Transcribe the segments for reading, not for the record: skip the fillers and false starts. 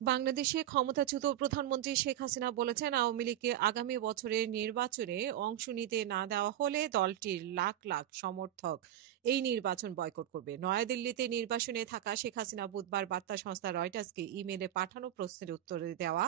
বাংলাদেশে ক্ষমতাচ্যুত প্রধানমন্ত্রী শেখ হাসিনা বলেছেন, আওয়ামী লীগকে আগামী বছরের নির্বাচনে অংশ নিতে না দেওয়া হলে দলটির লাখ লাখ সমর্থক এই নির্বাচন বয়কট করবে। নয়াদিল্লিতে নির্বাসনে থাকা শেখ হাসিনা বুধবার বার্তা সংস্থা রয়টার্সকে ইমেলে পাঠানো প্রশ্নের উত্তরে দেওয়া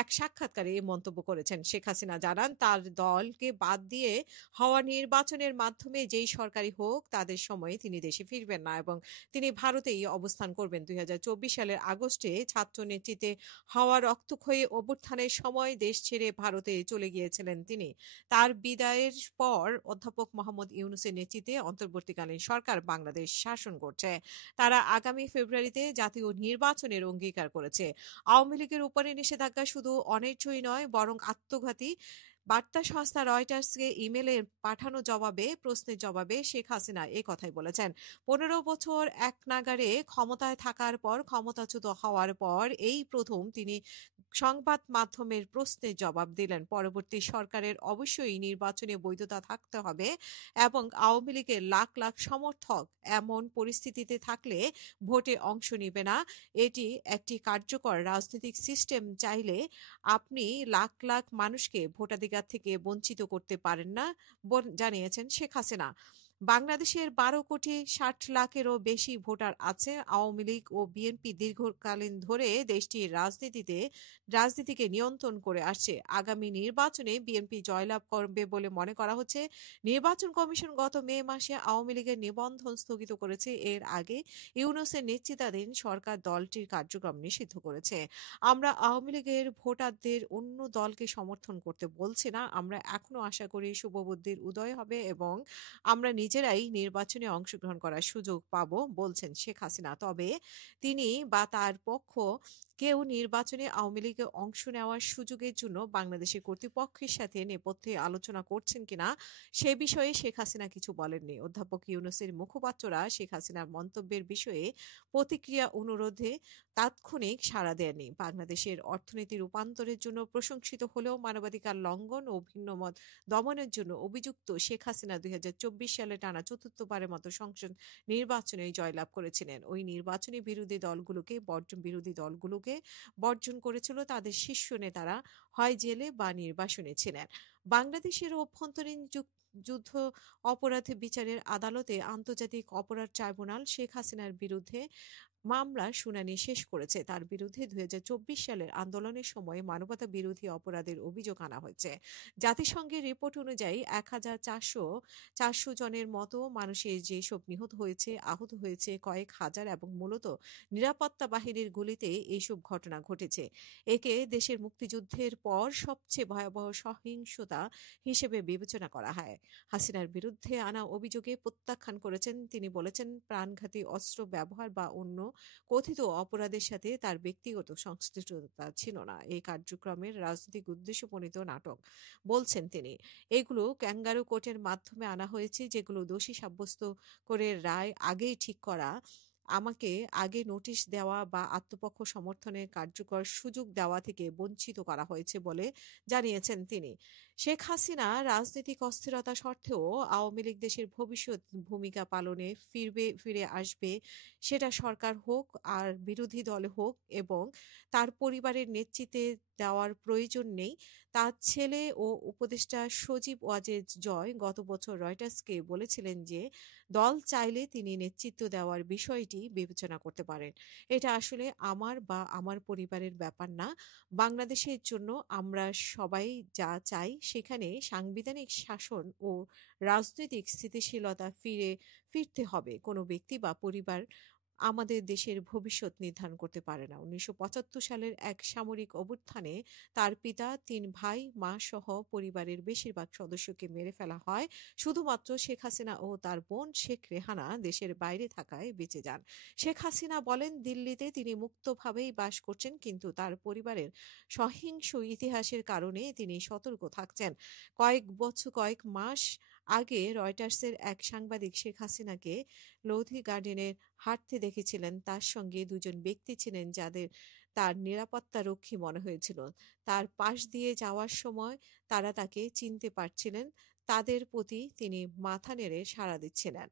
এক সাক্ষাৎকারে এই মন্তব্য করেছেন। শেখ হাসিনা জানান, তার দলকে বাদ দিয়ে হওয়া নির্বাচনের মাধ্যমে যেই সরকারি হোক তাদের সময়ে তিনি দেশে ফিরবেন না এবং তিনি ভারতেই অবস্থান করবেন। ২০২৪ সালের আগস্টে ছাত্র নেতৃত্বে হওয়া রক্তক্ষয়ী অভ্যুত্থানের সময় দেশ ছেড়ে ভারতে চলে গিয়েছিলেন তিনি। তার বিদায়ের পর অধ্যাপক মোহাম্মদ ইউনূসের নেতৃত্বে অন্তর্বর্তীকালীন সরকার বাংলাদেশ শাসন করছে। তারা আগামী ফেব্রুয়ারিতে জাতীয় নির্বাচনের অঙ্গীকার করেছে। আওয়ামী লীগের উপরে নিষেধাজ্ঞা শুধু অন্যায্যই নয়, বরং আত্মঘাতী। বার্তা সংস্থা রয়টার্সকে ইমেলে পাঠানো প্রশ্নের জবাবে শেখ হাসিনা এ কথাই বলেছেন। ১৫ বছর এক নাগাড়ে ক্ষমতায় থাকার পর, ক্ষমতাচ্যুত হওয়ার পর এই প্রথম তিনি সংবাদ মাধ্যমের প্রশ্নের জবাব দিলেন। পরবর্তী সরকারের অবশ্যই নির্বাচনে বৈধতা থাকতে হবে এবং আওয়ামী লীগের লাখ লাখ সমর্থক এমন পরিস্থিতিতে থাকলে ভোটে অংশ নিবে না। এটি একটি কার্যকর রাজনৈতিক সিস্টেম। চাইলে আপনি লাখ লাখ মানুষকে ভোটাধিকার থেকে বঞ্চিত করতে পারেন না, জানিয়েছেন শেখ হাসিনা। বাংলাদেশের ১২,৬০,০০,০০০-এরও বেশি ভোটার আছে। আওয়ামী লীগ ও বিএনপি দীর্ঘকালীন ধরে দেশটির রাজনীতিকে নিয়ন্ত্রণ করে আসছে। আগামী নির্বাচনে বিএনপি জয়লাভ করবে বলে মনে করা হচ্ছে। নির্বাচন কমিশন গত মে মাসে আওয়ামী লীগের নিবন্ধন স্থগিত করেছে। এর আগে ইউনূসের নেতৃত্বাধীন সরকার দলটির কার্যক্রম নিষিদ্ধ করেছে। আমরা আওয়ামী লীগের ভোটারদের অন্য দলকে সমর্থন করতে বলছি না। আমরা এখনো আশা করি শুভবুদ্ধির উদয় হবে এবং আমরা নিজেরাই নির্বাচনে অংশগ্রহণ করার সুযোগ পাব, বলছেন শেখ হাসিনা। তবে তিনি বা তার পক্ষ কেউ নির্বাচনে আওয়ামী লীগে অংশ নেওয়ার সুযোগের জন্য বাংলাদেশের কর্তৃপক্ষের সাথে নেপথ্যে আলোচনা করছেন কিনা সে বিষয়ে শেখ হাসিনা কিছু বলেননি। অধ্যাপক ইউনূসের মুখপাত্ররা শেখ হাসিনার মন্তব্যের বিষয়ে প্রতিক্রিয়া অনুরোধে তাৎক্ষণিক সাড়া দেননি। বাংলাদেশের অর্থনীতি রূপান্তরের জন্য প্রশংসিত হলেও মানবাধিকার লঙ্ঘন ও ভিন্নমত দমনের জন্য অভিযুক্ত শেখ হাসিনা ২০২৪ সালে টানা চতুর্থবারের মতো সংসদ নির্বাচনে জয়লাভ করেছিলেন। ওই নির্বাচনী বিরোধী দলগুলোকে বর্জন করেছিল। তাদের শীর্ষ নেতারা হয় জেলে বা নির্বাসনে ছিলেন। বাংলাদেশের অভ্যন্তরীণ যুদ্ধ অপরাধ বিচারের আদালতে আন্তর্জাতিক অপরাধ ট্রাইব্যুনাল শেখ হাসিনার বিরুদ্ধে মামলার শুনানি শেষ করেছে। তার বিরুদ্ধে ২০২৪ সালের আন্দোলনের সময় মানবতা বিরোধী অপরাধের অভিযোগ আনা হয়েছে। জাতিসংঘের রিপোর্ট অনুযায়ী ১,৪০০ জনের মতো মানুষের যেসব নিহত হয়েছে, আহত হয়েছে কয়েক হাজার এবং মূলত নিরাপত্তা বাহিনীর গুলিতে এইসব ঘটনা ঘটেছে। একে দেশের মুক্তিযুদ্ধের পর সবচেয়ে ভয়াবহ সহিংসতা হিসেবে বিবেচনা করা হয়। হাসিনার বিরুদ্ধে আনা অভিযোগে প্রত্যাখ্যান করেছেন তিনি। বলেছেন, প্রাণঘাতী অস্ত্র ব্যবহার বা অন্য কথিত অপরাধের সাথে তার ব্যক্তিগত সংশ্লিষ্টতা ছিল না। এই কার্যক্রমের রাজনৈতিক উদ্দেশ্যপ্রণীত নাটক, বলছেন তিনি। এগুলো ক্যাঙ্গারু কোর্টের মাধ্যমে আনা হয়েছে, যেগুলো দোষী সাব্যস্ত করে রায় আগেই ঠিক করা। আমাকে আগে নোটিশ দেওয়া বা আত্মপক্ষ সমর্থনের কার্যকর সুযোগ দেওয়া থেকে বঞ্চিত করা হয়েছে বলে জানিয়েছেন তিনি। শেখ হাসিনা রাজনৈতিক অস্থিরতা সত্ত্বেও আওয়ামী লীগ দেশের ভবিষ্যৎ ভূমিকা পালনে ফিরে আসবে, সেটা সরকার হোক আর বিরোধী দল হোক, এবং তার পরিবারের নেতৃত্বে দেওয়ার প্রয়োজন নেই। তার ছেলে ও উপদেষ্টা সজীব ওয়াজেদ জয় গত বছর রয়টার্সকে বলেছিলেন যে দল চাইলে তিনি নেতৃত্ব দেওয়ার বিষয়টি বিবেচনা করতে পারেন। এটা আসলে আমার বা আমার পরিবারের ব্যাপার না। বাংলাদেশের জন্য আমরা সবাই যা চাই সেখানে সাংবিধানিক শাসন ও রাজনৈতিক স্থিতিশীলতা ফিরতে হবে। কোনো ব্যক্তি বা পরিবার আমাদের দেশের ভবিষ্যৎ নির্ধারণ করতে পারে না। ১৯৭৫ সালের এক সামরিক অভ্যুত্থানে তার পিতা, ৩ ভাই, মা সহ পরিবারের বেশিরভাগ সদস্যকে মেরে ফেলা হয়। শুধুমাত্র শেখ হাসিনা ও তার বোন শেখ রেহানা দেশের বাইরে থাকায় বেঁচে যান। শেখ হাসিনা বলেন, দিল্লিতে তিনি মুক্তভাবেই বাস করছেন, কিন্তু তার পরিবারের সহিংস ইতিহাসের কারণে তিনি সতর্ক থাকছেন। কয়েক মাস আগে রয়টার্সের এক সাংবাদিক শেখ হাসিনাকে লোধি গার্ডেনে হাঁটতে দেখেছিলেন। তার সঙ্গে দুজন ব্যক্তি ছিলেন যাদের তার নিরাপত্তারক্ষী মনে হয়েছিল। তার পাশ দিয়ে যাওয়ার সময় তারা তাকে চিনতে পারছিলেন। তাদের প্রতি তিনি মাথা নেড়ে সাড়া দিচ্ছিলেন।